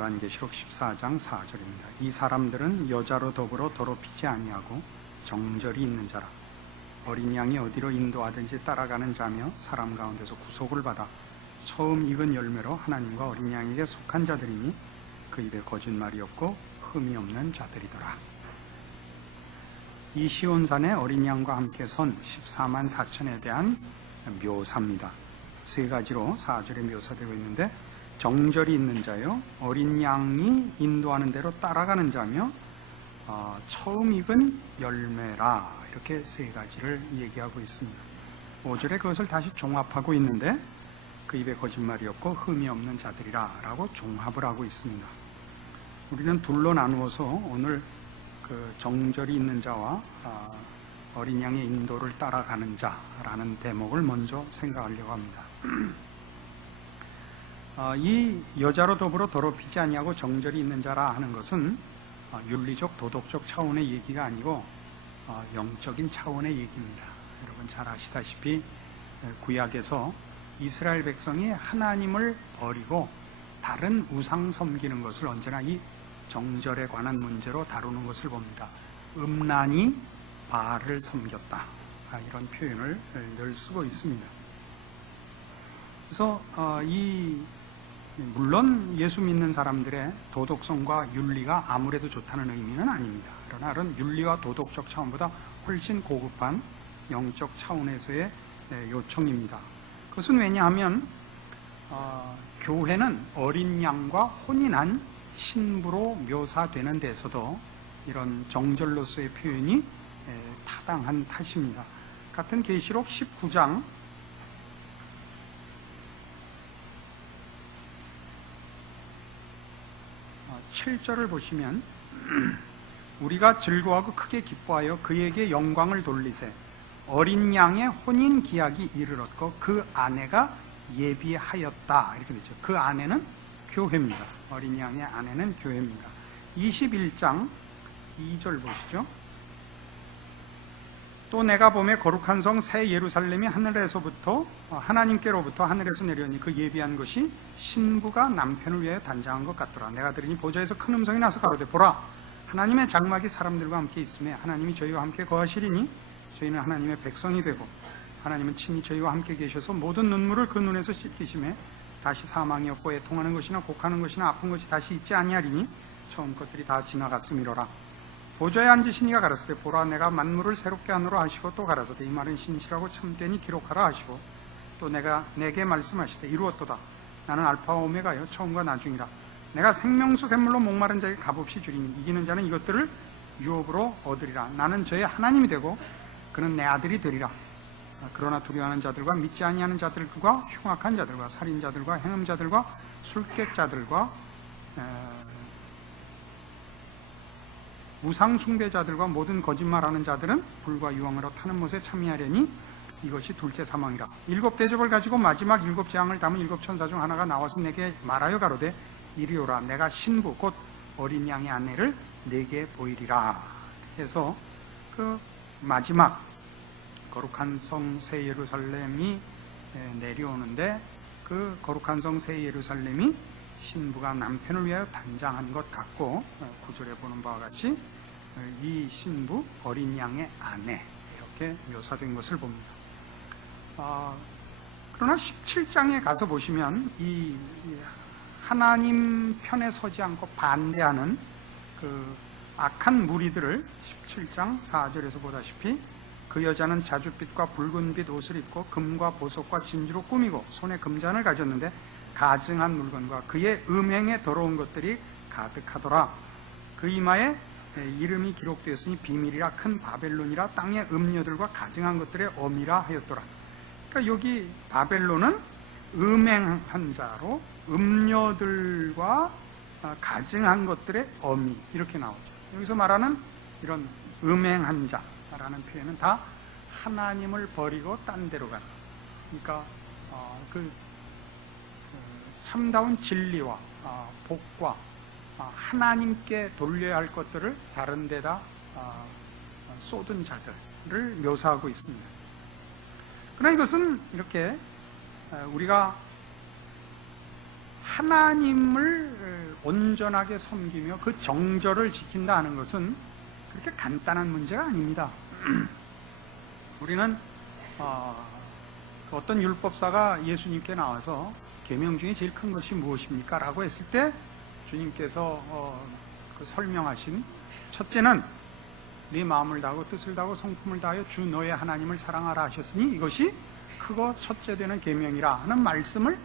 요한계시록 14장 4절입니다. 이 사람들은 여자로 더불어 더럽히지 아니하고 정절이 있는 자라. 어린 양이 어디로 인도하든지 따라가는 자며 사람 가운데서 구속을 받아 처음 익은 열매로 하나님과 어린 양에게 속한 자들이니 그 입에 거짓말이 없고 흠이 없는 자들이더라. 이 시온산에 어린 양과 함께 선 14만 4천에 대한 묘사입니다. 세 가지로 4절에 묘사되고 있는데, 정절이 있는 자요, 어린 양이 인도하는 대로 따라가는 자며 처음 익은 열매라, 이렇게 세 가지를 얘기하고 있습니다. 5절에 그것을 다시 종합하고 있는데, 그 입에 거짓말이 없고 흠이 없는 자들이라 라고 종합을 하고 있습니다. 우리는 둘로 나누어서 오늘 그 정절이 있는 자와 어린 양의 인도를 따라가는 자라는 대목을 먼저 생각하려고 합니다. 이 여자로 더불어 더럽히지 아니하고 정절이 있는 자라 하는 것은 윤리적 도덕적 차원의 얘기가 아니고 영적인 차원의 얘기입니다. 여러분 잘 아시다시피 구약에서 이스라엘 백성이 하나님을 버리고 다른 우상 섬기는 것을 언제나 이 정절에 관한 문제로 다루는 것을 봅니다. 음란이 바알을 섬겼다, 이런 표현을 늘 쓰고 있습니다. 그래서 물론 예수 믿는 사람들의 도덕성과 윤리가 아무래도 좋다는 의미는 아닙니다. 그러나 그런 윤리와 도덕적 차원보다 훨씬 고급한 영적 차원에서의 요청입니다. 그것은 왜냐하면 교회는 어린 양과 혼인한 신부로 묘사되는 데서도 이런 정절로서의 표현이 타당한 탓입니다. 같은 계시록 19장 7절을 보시면 우리가 즐거워하고 크게 기뻐하여 그에게 영광을 돌리세. 어린 양의 혼인 기약이 이르렀고 그 아내가 예비하였다, 이렇게 되죠. 그 아내는 교회입니다. 어린 양의 아내는 교회입니다. 21장 2절 보시죠. 또 내가 보매 거룩한 성 새 예루살렘이 하늘에서부터 하나님께로부터 하늘에서 내려오니 그 예비한 것이 신부가 남편을 위하여 단장한 것 같더라. 내가 들으니 보좌에서 큰 음성이 나서 가로되 보라, 하나님의 장막이 사람들과 함께 있으며 하나님이 저희와 함께 거하시리니 저희는 하나님의 백성이 되고 하나님은 친히 저희와 함께 계셔서 모든 눈물을 그 눈에서 씻기시며 다시 사망이 없고 애통하는 것이나 곡하는 것이나 아픈 것이 다시 있지 아니하리니 처음 것들이 다 지나갔음이로라. 보좌에 앉으신 이가 가라사대 보라, 내가 만물을 새롭게 하노라 하시고 또 가라사대 이 말은 신실하고 참되니 기록하라 하시고 또 내게 말씀하시되 이루었도다. 나는 알파와 오메가요 처음과 나중이라. 내가 생명수 샘물로 목마른 자에게 값없이 주리니 이기는 자는 이것들을 유업으로 얻으리라. 나는 저의 하나님이 되고 그는 내 아들이 되리라. 그러나 두려워하는 자들과 믿지 아니하는 자들과 흉악한 자들과 살인자들과 행음자들과 술객자들과 우상 숭배자들과 모든 거짓말하는 자들은 불과 유황으로 타는 못에 참여하려니 이것이 둘째 사망이라. 7 대접을 가지고 마지막 7 재앙을 담은 7 천사 중 하나가 나와서 내게 말하여 가로되 이리 오라, 내가 신부 곧 어린 양의 아내를 내게 보이리라. 해서 그 마지막 거룩한 성 새 예루살렘이 내려오는데, 그 거룩한 성 새 예루살렘이 신부가 남편을 위하여 단장한 것 같고, 9절에 보는 바와 같이 이 신부 어린 양의 아내, 이렇게 묘사된 것을 봅니다. 그러나 17장에 가서 보시면 이 하나님 편에 서지 않고 반대하는 그 악한 무리들을 17장 4절에서 보다시피 그 여자는 자줏빛과 붉은빛 옷을 입고 금과 보석과 진주로 꾸미고 손에 금잔을 가졌는데 가증한 물건과 그의 음행에 더러운 것들이 가득하더라. 그 이마에 이름이 기록되었으니 비밀이라 큰 바벨론이라 땅의 음녀들과 가증한 것들의 어미라 하였더라. 그러니까 여기 바벨론은 음행한 자로 음녀들과 가증한 것들의 어미, 이렇게 나오죠. 여기서 말하는 이런 음행한 자라는 표현은 다 하나님을 버리고 딴 데로 가는, 그러니까 참다운 진리와 복과 하나님께 돌려야 할 것들을 다른 데다 쏟은 자들을 묘사하고 있습니다. 그러나 이것은 이렇게 우리가 하나님을 온전하게 섬기며 그 정절을 지킨다 하는 것은 그렇게 간단한 문제가 아닙니다. 우리는 어떤 율법사가 예수님께 나와서 계명 중에 제일 큰 것이 무엇입니까? 라고 했을 때 주님께서 그 설명하신 첫째는 네 마음을 다하고 뜻을 다하고 성품을 다하여 주 너의 하나님을 사랑하라 하셨으니 이것이 크고 첫째 되는 계명이라 하는 말씀을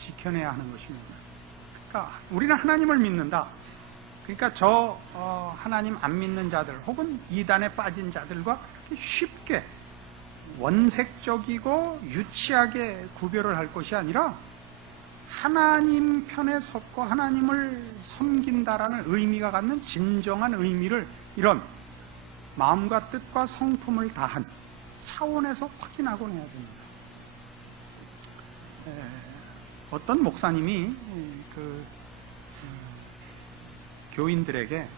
지켜내야 하는 것입니다. 그러니까 우리는 하나님을 믿는다. 그러니까 하나님 안 믿는 자들 혹은 이단에 빠진 자들과 쉽게 원색적이고 유치하게 구별을 할 것이 아니라 하나님 편에 섰고 하나님을 섬긴다라는 의미가 갖는 진정한 의미를 이런 마음과 뜻과 성품을 다한 차원에서 확인하고 해야 됩니다. 어떤 목사님이 교인들에게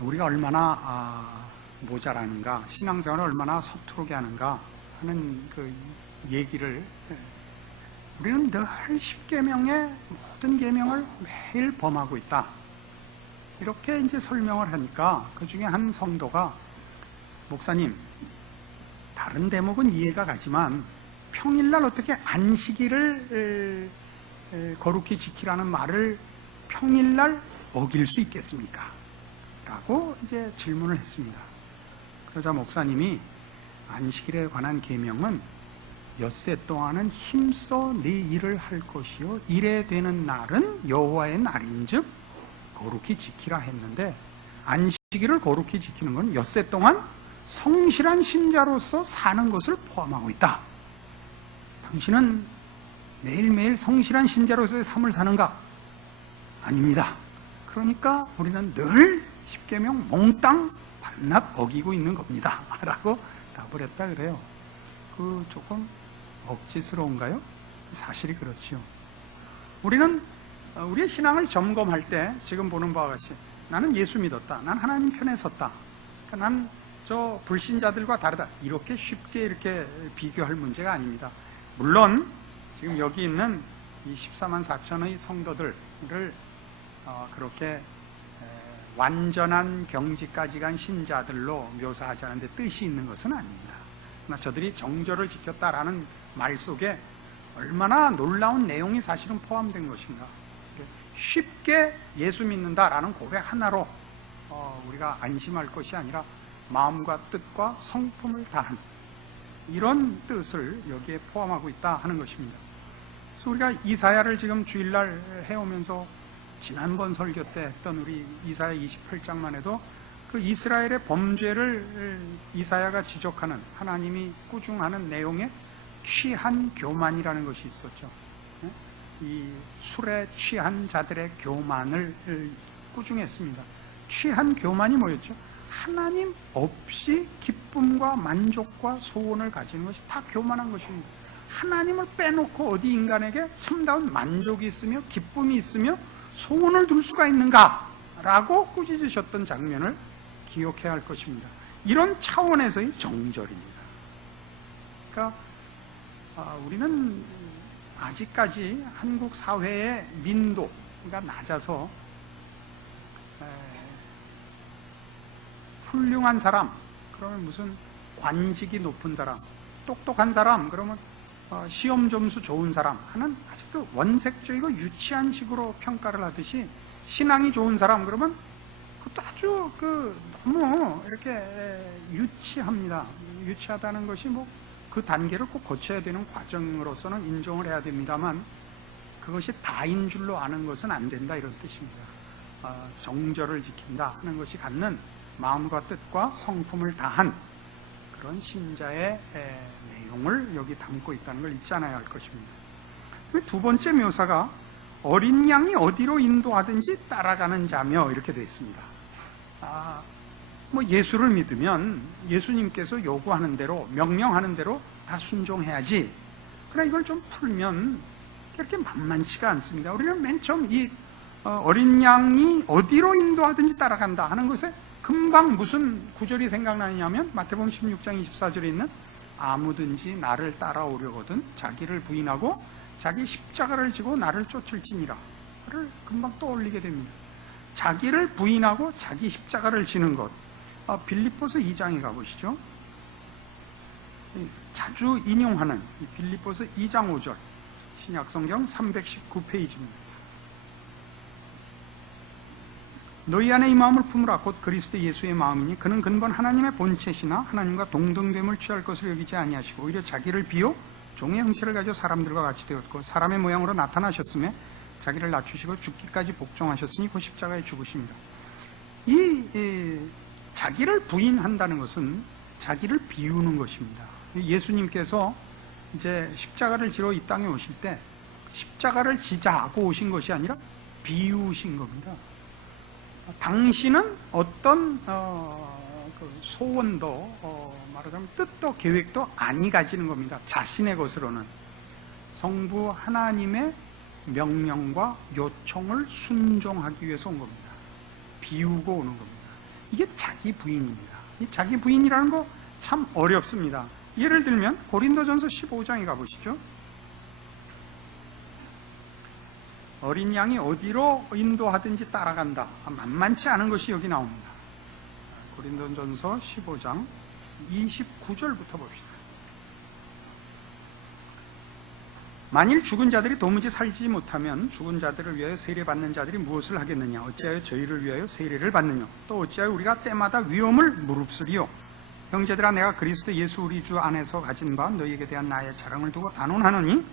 우리가 얼마나 모자라는가, 신앙생활을 얼마나 서투르게 하는가 하는 그 얘기를, 우리는 늘 10계명의 모든 계명을 매일 범하고 있다. 이렇게 이제 설명을 하니까 그 중에 한 성도가 목사님, 다른 대목은 이해가 가지만 평일날 어떻게 안식일을 거룩히 지키라는 말을 평일날 어길 수 있겠습니까? 라고 이제 질문을 했습니다. 그러자 목사님이 안식일에 관한 계명은 엿새 동안은 힘써 네 일을 할 것이요 일에 되는 날은 여호와의 날인즉 거룩히 지키라 했는데, 안식일을 거룩히 지키는 건 엿새 동안 성실한 신자로서 사는 것을 포함하고 있다. 당신은 매일매일 성실한 신자로서의 삶을 사는가? 아닙니다. 그러니까 우리는 늘 10계명 몽땅 반납 어기고 있는 겁니다. 라고 답을 했다 그래요. 그 조금 억지스러운가요? 사실이 그렇지요. 우리는 우리의 신앙을 점검할 때 지금 보는 바와 같이 나는 예수 믿었다. 난 하나님 편에 섰다. 그러니까 난 저 불신자들과 다르다. 이렇게 쉽게 이렇게 비교할 문제가 아닙니다. 물론 지금 여기 있는 이 14만 4천의 성도들을 그렇게 완전한 경지까지 간 신자들로 묘사하지 않는데 뜻이 있는 것은 아닙니다. 그러나 저들이 정절을 지켰다라는 말 속에 얼마나 놀라운 내용이 사실은 포함된 것인가. 쉽게 예수 믿는다라는 고백 하나로 우리가 안심할 것이 아니라 마음과 뜻과 성품을 다한 이런 뜻을 여기에 포함하고 있다 하는 것입니다. 그래서 우리가 이사야를 지금 주일날 해오면서 지난번 설교 때 했던 우리 이사야 28장만 해도 그 이스라엘의 범죄를 이사야가 지적하는, 하나님이 꾸중하는 내용에 취한 교만이라는 것이 있었죠. 이 술에 취한 자들의 교만을 꾸중했습니다. 취한 교만이 뭐였죠? 하나님 없이 기쁨과 만족과 소원을 가지는 것이 다 교만한 것입니다. 하나님을 빼놓고 어디 인간에게 참다운 만족이 있으며 기쁨이 있으며 소원을 둘 수가 있는가? 라고 꾸짖으셨던 장면을 기억해야 할 것입니다. 이런 차원에서의 정절입니다. 그러니까 우리는 아직까지 한국 사회의 민도가 낮아서 훌륭한 사람, 그러면 무슨 관직이 높은 사람, 똑똑한 사람, 그러면 시험 점수 좋은 사람 하는 아직도 원색적이고 유치한 식으로 평가를 하듯이, 신앙이 좋은 사람 그러면 그것도 아주 너무 이렇게 유치합니다. 유치하다는 것이 그 단계를 꼭 거쳐야 되는 과정으로서는 인정을 해야 됩니다만, 그것이 다인 줄로 아는 것은 안 된다, 이런 뜻입니다. 정절을 지킨다 하는 것이 갖는 마음과 뜻과 성품을 다한 그런 신자의 내용을 여기 담고 있다는 걸 잊지 않아야 할 것입니다. 두 번째 묘사가 어린 양이 어디로 인도하든지 따라가는 자며 이렇게 되어 있습니다. 예수를 믿으면 예수님께서 요구하는 대로, 명령하는 대로 다 순종해야지. 그러나 이걸 좀 풀면 그렇게 만만치가 않습니다. 우리는 맨 처음 이 어린 양이 어디로 인도하든지 따라간다 하는 것에 금방 무슨 구절이 생각나느냐면 마태복음 16장 24절에 있는 아무든지 나를 따라오려거든 자기를 부인하고 자기 십자가를 지고 나를 쫓을지니라. 금방 떠올리게 됩니다. 자기를 부인하고 자기 십자가를 지는 것. 빌립보서 2장에 가보시죠. 자주 인용하는 빌립보서 2장 5절, 신약성경 319페이지입니다. 너희 안에 이 마음을 품으라. 곧 그리스도 예수의 마음이니 그는 근본 하나님의 본체시나 하나님과 동등됨을 취할 것을 여기지 아니하시고 오히려 자기를 비워 종의 형체를 가지고 사람들과 같이 되었고 사람의 모양으로 나타나셨으며 자기를 낮추시고 죽기까지 복종하셨으니 그 십자가에 죽으십니다. 이 자기를 부인한다는 것은 자기를 비우는 것입니다. 예수님께서 이제 십자가를 지러 이 땅에 오실 때 십자가를 지자하고 오신 것이 아니라 비우신 겁니다. 당신은 어떤 소원도 말하자면 뜻도 계획도 아니 가지는 겁니다. 자신의 것으로는 성부 하나님의 명령과 요청을 순종하기 위해서 온 겁니다. 비우고 오는 겁니다. 이게 자기 부인입니다. 이 자기 부인이라는 거 참 어렵습니다. 예를 들면 고린도전서 15장에 가보시죠. 어린 양이 어디로 인도하든지 따라간다. 만만치 않은 것이 여기 나옵니다. 고린도전서 15장 29절부터 봅시다. 만일 죽은 자들이 도무지 살지 못하면 죽은 자들을 위하여 세례받는 자들이 무엇을 하겠느냐? 어찌하여 저희를 위하여 세례를 받느냐? 또 어찌하여 우리가 때마다 위험을 무릅쓰리요? 형제들아, 내가 그리스도 예수 우리 주 안에서 가진 바 너희에게 대한 나의 자랑을 두고 단언하노니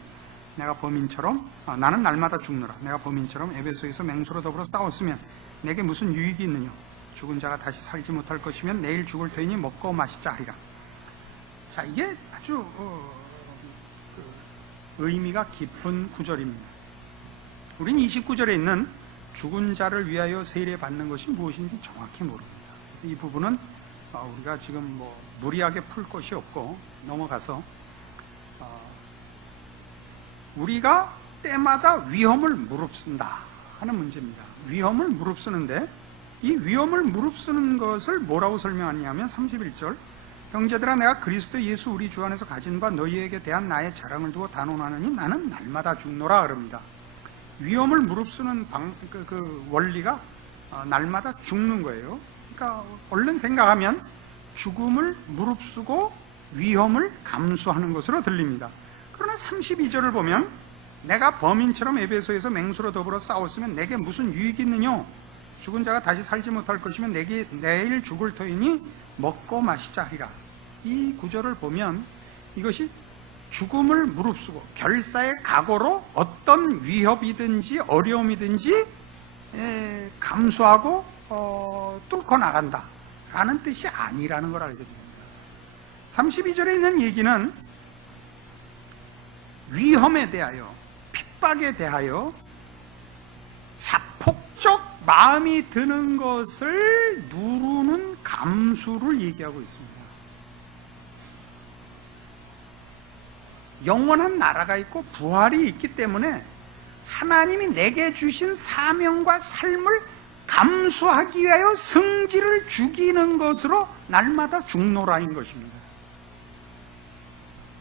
내가 범인처럼 나는 날마다 죽노라. 내가 범인처럼 에베소에서 맹수로 더불어 싸웠으면 내게 무슨 유익이 있느냐? 죽은 자가 다시 살지 못할 것이면 내일 죽을 터이니 먹고 마시자 하리라. 자, 이게 아주 의미가 깊은 구절입니다. 우린 29절에 있는 죽은 자를 위하여 세례받는 것이 무엇인지 정확히 모릅니다. 이 부분은 우리가 지금 무리하게 풀 것이 없고 넘어가서 우리가 때마다 위험을 무릅쓴다 하는 문제입니다. 위험을 무릅쓰는데 이 위험을 무릅쓰는 것을 뭐라고 설명하느냐면 31절, 형제들아, 내가 그리스도 예수 우리 주 안에서 가진 바 너희에게 대한 나의 자랑을 두고 단언하느니 나는 날마다 죽노라 그럽니다. 위험을 무릅쓰는 그 원리가 날마다 죽는 거예요. 그러니까 얼른 생각하면 죽음을 무릅쓰고 위험을 감수하는 것으로 들립니다. 그러나 32절을 보면 내가 범인처럼 에베소에서 맹수로 더불어 싸웠으면 내게 무슨 유익이 있느냐? 죽은 자가 다시 살지 못할 것이면 내게 내일 죽을 터이니 먹고 마시자 하리라. 이 구절을 보면 이것이 죽음을 무릅쓰고 결사의 각오로 어떤 위협이든지 어려움이든지 감수하고 뚫고 나간다 라는 뜻이 아니라는 걸 알게 됩니다. 32절에 있는 얘기는 위험에 대하여, 핍박에 대하여 자폭적 마음이 드는 것을 누르는 감수를 얘기하고 있습니다. 영원한 나라가 있고 부활이 있기 때문에 하나님이 내게 주신 사명과 삶을 감수하기 위하여 성질을 죽이는 것으로 날마다 죽노라인 것입니다.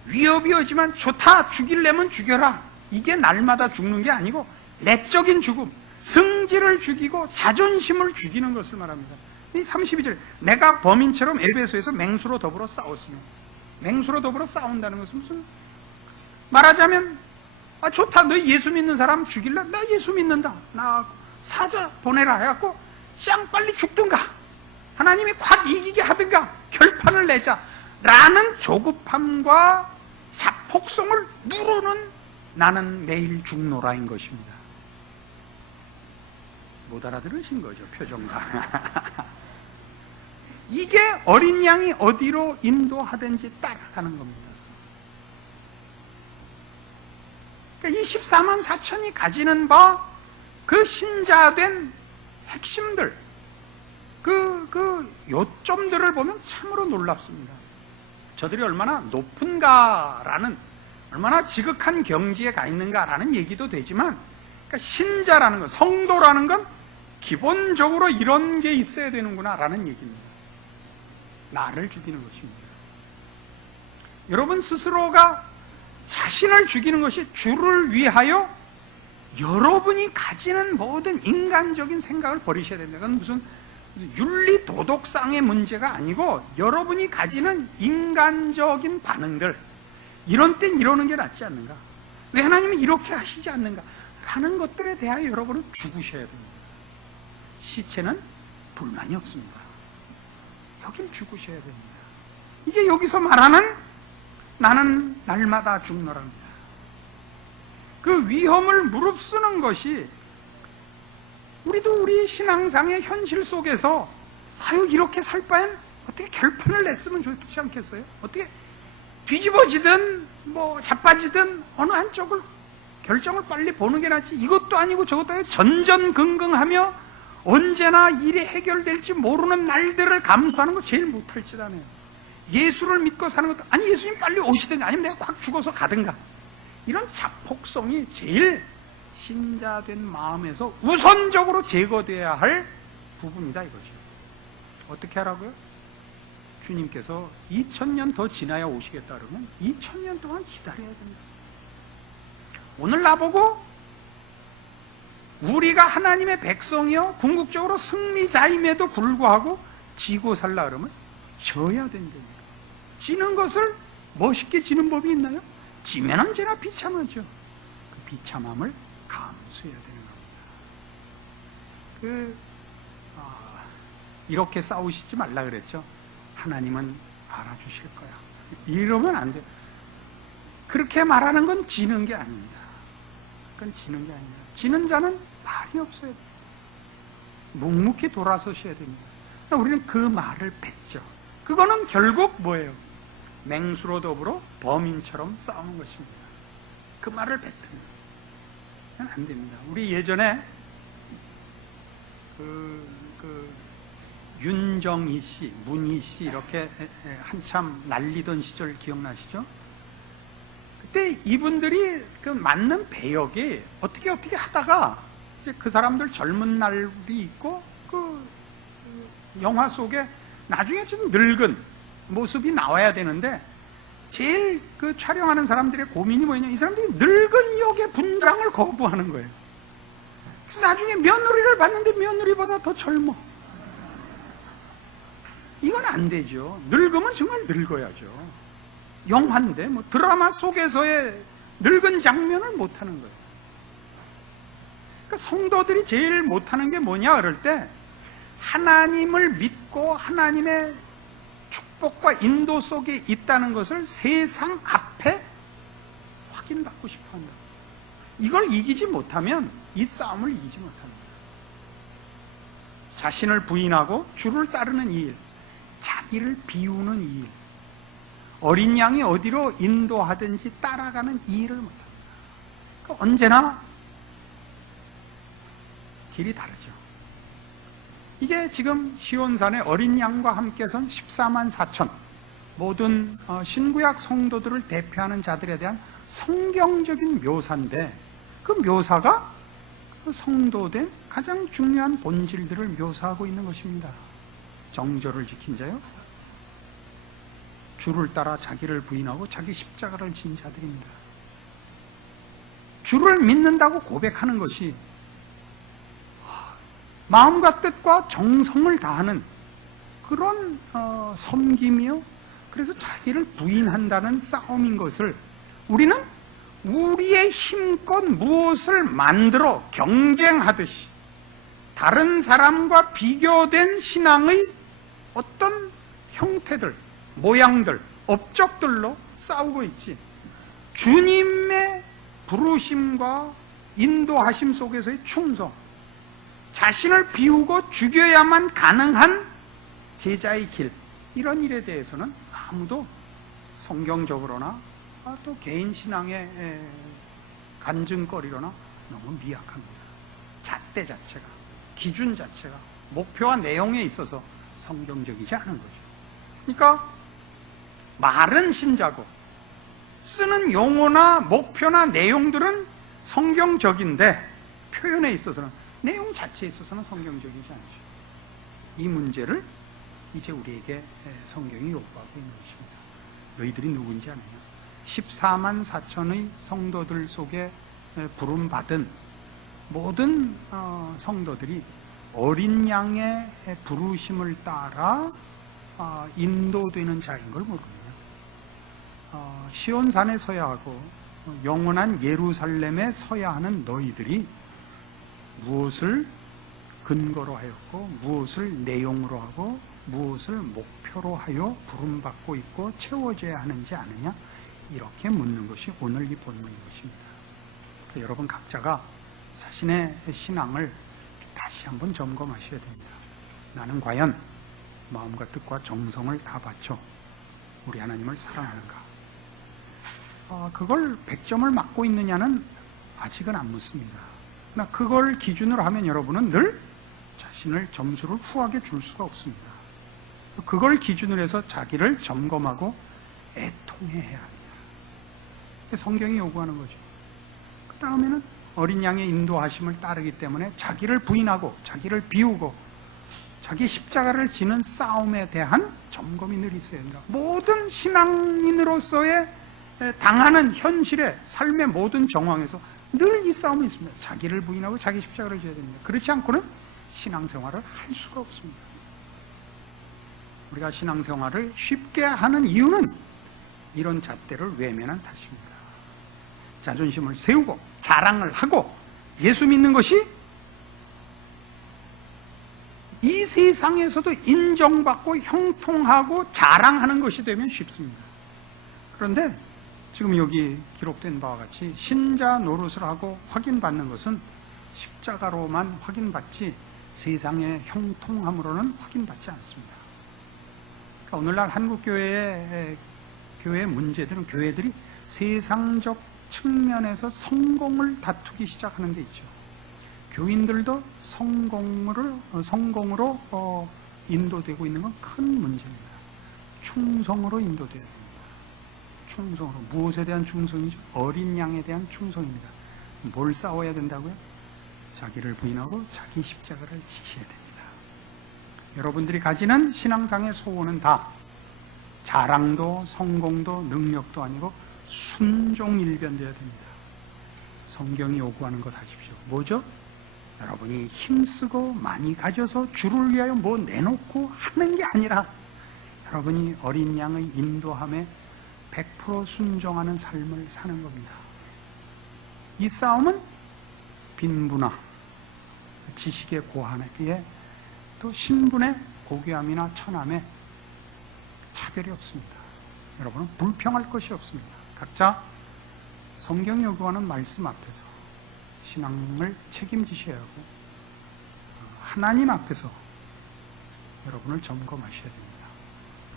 위협이 오지만 좋다, 죽이려면 죽여라. 이게 날마다 죽는 게 아니고 내적인 죽음, 성질을 죽이고 자존심을 죽이는 것을 말합니다. 이 32절, 내가 범인처럼 에베소에서 맹수로 더불어 싸웠으며, 맹수로 더불어 싸운다는 것은 무슨, 말하자면 좋다, 너 예수 믿는 사람 죽일래? 나 예수 믿는다, 나 사자 보내라 해갖고 쌍 빨리 죽든가 하나님이 확 이기게 하든가 결판을 내자 라는 조급함과 자폭성을 누르는 나는 내일 죽노라인 것입니다. 못 알아들으신 거죠, 표정상. 이게 어린 양이 어디로 인도하든지 따라가는 겁니다. 그러니까 24만 4천이 가지는 바 그 신자된 핵심들, 그 요점들을 보면 참으로 놀랍습니다. 저들이 얼마나 높은가라는, 얼마나 지극한 경지에 가 있는가라는 얘기도 되지만, 그러니까 신자라는 것, 성도라는 건 기본적으로 이런 게 있어야 되는구나라는 얘기입니다. 나를 죽이는 것입니다. 여러분 스스로가 자신을 죽이는 것이 주를 위하여 여러분이 가지는 모든 인간적인 생각을 버리셔야 됩니다. 그건 무슨 윤리 도덕상의 문제가 아니고 여러분이 가지는 인간적인 반응들, 이런 땐 이러는 게 낫지 않는가? 왜 하나님은 이렇게 하시지 않는가? 하는 것들에 대하여 여러분은 죽으셔야 됩니다. 시체는 불만이 없습니다. 여긴 죽으셔야 됩니다. 이게 여기서 말하는 나는 날마다 죽노랍니다. 그 위험을 무릅쓰는 것이 우리도 우리 신앙상의 현실 속에서 아유 이렇게 살 바엔 어떻게 결판을 냈으면 좋지 않겠어요? 어떻게 뒤집어지든 뭐 자빠지든 어느 한쪽을 결정을 빨리 보는 게 낫지. 이것도 아니고 저것도 아니고 전전긍긍하며 언제나 일이 해결될지 모르는 날들을 감수하는 거 제일 못할 짓 아니에요. 예수를 믿고 사는 것도 아니 예수님 빨리 오시든가 아니면 내가 확 죽어서 가든가, 이런 자폭성이 제일 신자된 마음에서 우선적으로 제거되어야 할 부분이다 이거죠. 어떻게 하라고요? 주님께서 2000년 더 지나야 오시겠다 그러면 2000년 동안 기다려야 됩니다. 오늘 나보고 우리가 하나님의 백성이요 궁극적으로 승리자임에도 불구하고 지고 살라 그러면 져야 된다니까. 지는 것을 멋있게 지는 법이 있나요? 지면 언제나 비참하죠. 그 비참함을 감수해야 되는 겁니다. 이렇게 싸우시지 말라 그랬죠. 하나님은 알아주실 거야. 이러면 안 돼요. 그렇게 말하는 건 지는 게 아닙니다. 그건 지는 게 아닙니다. 지는 자는 말이 없어야 돼요. 묵묵히 돌아서셔야 됩니다. 우리는 그 말을 뱉죠. 그거는 결국 뭐예요? 맹수로 더불어 범인처럼 싸우는 것입니다. 그 말을 뱉는 건 안 됩니다. 우리 예전에 윤정희 씨, 문희 씨 이렇게 한참 날리던 시절 기억나시죠? 그때 이분들이 그 맞는 배역이 어떻게 하다가 이제 그 사람들 젊은 날이 있고 그 영화 속에 나중에 좀 늙은 모습이 나와야 되는데 제일 그 촬영하는 사람들의 고민이 뭐냐, 이 사람들이 늙은 역의 분장을 거부하는 거예요. 그래서 나중에 며느리를 봤는데 며느리보다 더 젊어. 이건 안 되죠. 늙으면 정말 늙어야죠. 영화인데 뭐 드라마 속에서의 늙은 장면을 못하는 거예요. 그러니까 성도들이 제일 못하는 게 뭐냐 그럴 때 하나님을 믿고 하나님의 축복과 인도 속에 있다는 것을 세상 앞에 확인받고 싶어 한다. 이걸 이기지 못하면 이 싸움을 이기지 못합니다. 자신을 부인하고 주를 따르는 이 일, 자기를 비우는 이 일, 어린 양이 어디로 인도하든지 따라가는 이 일을 못합니다. 그러니까 언제나 길이 다르죠. 이게 지금 시온산에 어린 양과 함께 선 14만 4천 모든 신구약 성도들을 대표하는 자들에 대한 성경적인 묘사인데, 그 묘사가 그 성도된 가장 중요한 본질들을 묘사하고 있는 것입니다. 정절을 지킨 자요, 주를 따라 자기를 부인하고 자기 십자가를 진 자들입니다. 주를 믿는다고 고백하는 것이 마음과 뜻과 정성을 다하는 그런 섬김이요, 그래서 자기를 부인한다는 싸움인 것을 우리는 우리의 힘껏 무엇을 만들어 경쟁하듯이 다른 사람과 비교된 신앙의 어떤 형태들, 모양들, 업적들로 싸우고 있지, 주님의 부르심과 인도하심 속에서의 충성, 자신을 비우고 죽여야만 가능한 제자의 길, 이런 일에 대해서는 아무도 성경적으로나 또 개인 신앙의 간증거리로나 너무 미약합니다. 잣대 자체가, 기준 자체가, 목표와 내용에 있어서 성경적이지 않은 거죠. 그러니까 말은 신자고 쓰는 용어나 목표나 내용들은 성경적인데 표현에 있어서는, 내용 자체에 있어서는 성경적이지 않죠. 이 문제를 이제 우리에게 성경이 요구하고 있는 것입니다. 너희들이 누군지 아느냐? 14만 4천의 성도들 속에 부름받은 모든 성도들이 어린 양의 부르심을 따라 인도되는 자인 걸 모르거든요. 시온산에 서야 하고 영원한 예루살렘에 서야 하는 너희들이 무엇을 근거로 하였고 무엇을 내용으로 하고 무엇을 목표로 하여 부름받고 있고 채워져야 하는지 아느냐, 이렇게 묻는 것이 오늘 이 본문인 것입니다. 그러니까 여러분 각자가 자신의 신앙을 다시 한번 점검하셔야 됩니다. 나는 과연 마음과 뜻과 정성을 다 바쳐 우리 하나님을 사랑하는가? 그걸 100점을 맞고 있느냐는 아직은 안 묻습니다. 그러나 그걸 기준으로 하면 여러분은 늘 자신을 점수를 후하게 줄 수가 없습니다. 그걸 기준으로 해서 자기를 점검하고 애통해야 합니다. 성경이 요구하는 거죠. 그 다음에는 어린 양의 인도하심을 따르기 때문에 자기를 부인하고 자기를 비우고 자기 십자가를 지는 싸움에 대한 점검이 늘 있어야 된다. 모든 신앙인으로서의 당하는 현실의 삶의 모든 정황에서 늘 이 싸움이 있습니다. 자기를 부인하고 자기 십자가를 져야 됩니다. 그렇지 않고는 신앙생활을 할 수가 없습니다. 우리가 신앙생활을 쉽게 하는 이유는 이런 잣대를 외면한 탓입니다. 자존심을 세우고 자랑을 하고 예수 믿는 것이 이 세상에서도 인정받고 형통하고 자랑하는 것이 되면 쉽습니다. 그런데 지금 여기 기록된 바와 같이 신자 노릇을 하고 확인받는 것은 십자가로만 확인받지 세상의 형통함으로는 확인받지 않습니다. 그러니까 오늘날 한국 교회의 문제들은 교회들이 세상적 측면에서 성공을 다투기 시작하는 데 있죠. 교인들도 성공으로 인도되고 있는 건 큰 문제입니다. 충성으로 인도돼야 됩니다. 충성으로. 무엇에 대한 충성이죠? 어린 양에 대한 충성입니다. 뭘 싸워야 된다고요? 자기를 부인하고 자기 십자가를 지셔야 됩니다. 여러분들이 가지는 신앙상의 소원은 다 자랑도 성공도 능력도 아니고 순종일변되어야 됩니다. 성경이 요구하는 것 하십시오. 뭐죠? 여러분이 힘쓰고 많이 가져서 주를 위하여 뭐 내놓고 하는 게 아니라 여러분이 어린 양의 인도함에 100% 순종하는 삶을 사는 겁니다. 이 싸움은 빈부나 지식의 고한에 또 신분의 고귀함이나 천함에 차별이 없습니다. 여러분은 불평할 것이 없습니다. 각자 성경이 요구하는 말씀 앞에서 신앙을 책임지셔야 하고 하나님 앞에서 여러분을 점검하셔야 됩니다.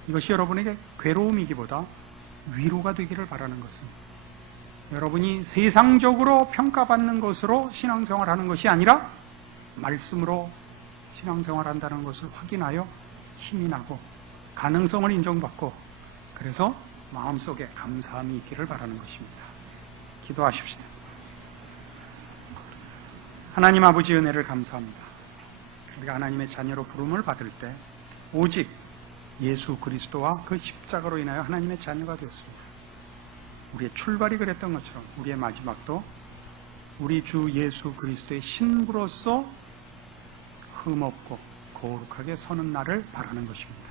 이것이 여러분에게 괴로움이기보다 위로가 되기를 바라는 것입니다. 여러분이 세상적으로 평가받는 것으로 신앙생활하는 것이 아니라 말씀으로 신앙생활한다는 것을 확인하여 힘이 나고 가능성을 인정받고 그래서 마음속에 감사함이 있기를 바라는 것입니다. 기도하십시다. 하나님 아버지 은혜를 감사합니다. 우리가 하나님의 자녀로 부름을 받을 때 오직 예수 그리스도와 그 십자가로 인하여 하나님의 자녀가 되었습니다. 우리의 출발이 그랬던 것처럼 우리의 마지막도 우리 주 예수 그리스도의 신부로서 흠없고 거룩하게 서는 날을 바라는 것입니다.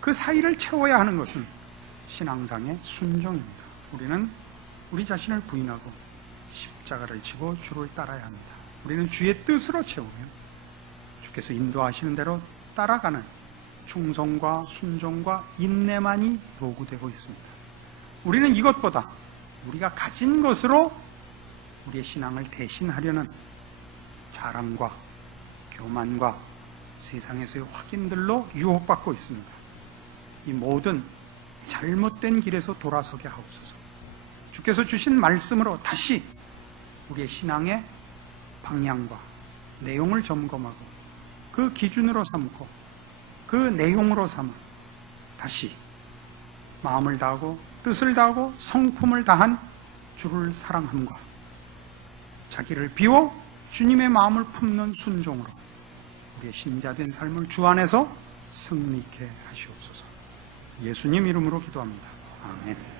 그 사이를 채워야 하는 것은 신앙상의 순종입니다. 우리는 우리 자신을 부인하고 십자가를 지고 주를 따라야 합니다. 우리는 주의 뜻으로 채우며 주께서 인도하시는 대로 따라가는 충성과 순종과 인내만이 요구되고 있습니다. 우리는 이것보다 우리가 가진 것으로 우리의 신앙을 대신하려는 자랑과 교만과 세상에서의 확인들로 유혹받고 있습니다. 이 모든 잘못된 길에서 돌아서게 하옵소서. 주께서 주신 말씀으로 다시 우리의 신앙의 방향과 내용을 점검하고 그 기준으로 삼고 그 내용으로 삼아 다시 마음을 다하고 뜻을 다하고 성품을 다한 주를 사랑함과 자기를 비워 주님의 마음을 품는 순종으로 우리의 신자된 삶을 주 안에서 승리케 하시옵소서. 예수님 이름으로 기도합니다. 아멘.